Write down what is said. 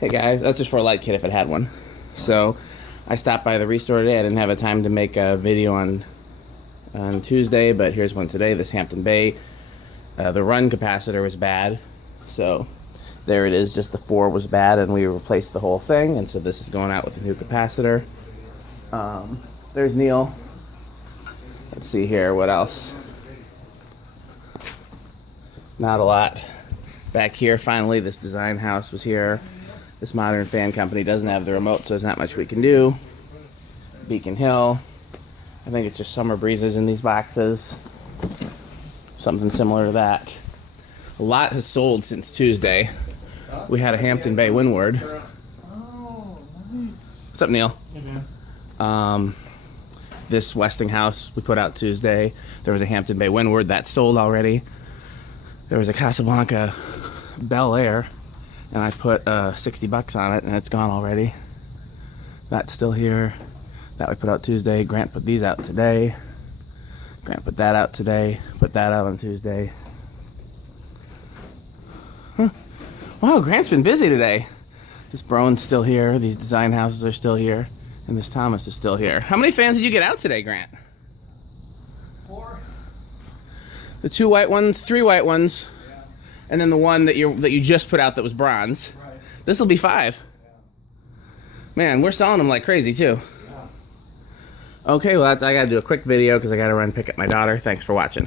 Hey guys, that's just for a light kit if it had one. So I stopped by the restore today. I didn't have a time to make a video on Tuesday, but here's one today. This Hampton Bay, the run capacitor was bad, so there it is. Just the 4 was bad, and we replaced the whole thing, and so this is going out with a new capacitor. There's Neil. Let's see here, what else? Not a lot. Back here, finally, this design house was here. This modern fan company doesn't have the remote, so there's not much we can do. Beacon Hill. I think it's just Summer Breezes in these boxes. Something similar to that. A lot has sold since Tuesday. We had a Hampton Bay Windward. Oh, nice. What's up, Neil? Hey, man. This Westinghouse we put out Tuesday. There was a Hampton Bay Windward that sold already. There was a Casablanca Bel Air, and I put $60 on it, and it's gone already. That's still here. That we put out Tuesday. Grant put these out today. Grant put that out today. Put that out on Tuesday. Huh. Wow, Grant's been busy today. This Brown's still here. These design houses are still here. And this Thomas is still here. How many fans did you get out today, Grant? 4. The 2 white ones, 3 white ones, Yeah. and then the one that you just put out that was bronze. Right. This will be 5. Yeah. Man, we're selling them like crazy too. Yeah. Okay, well I gotta do a quick video because I gotta run pick up my daughter. Thanks for watching.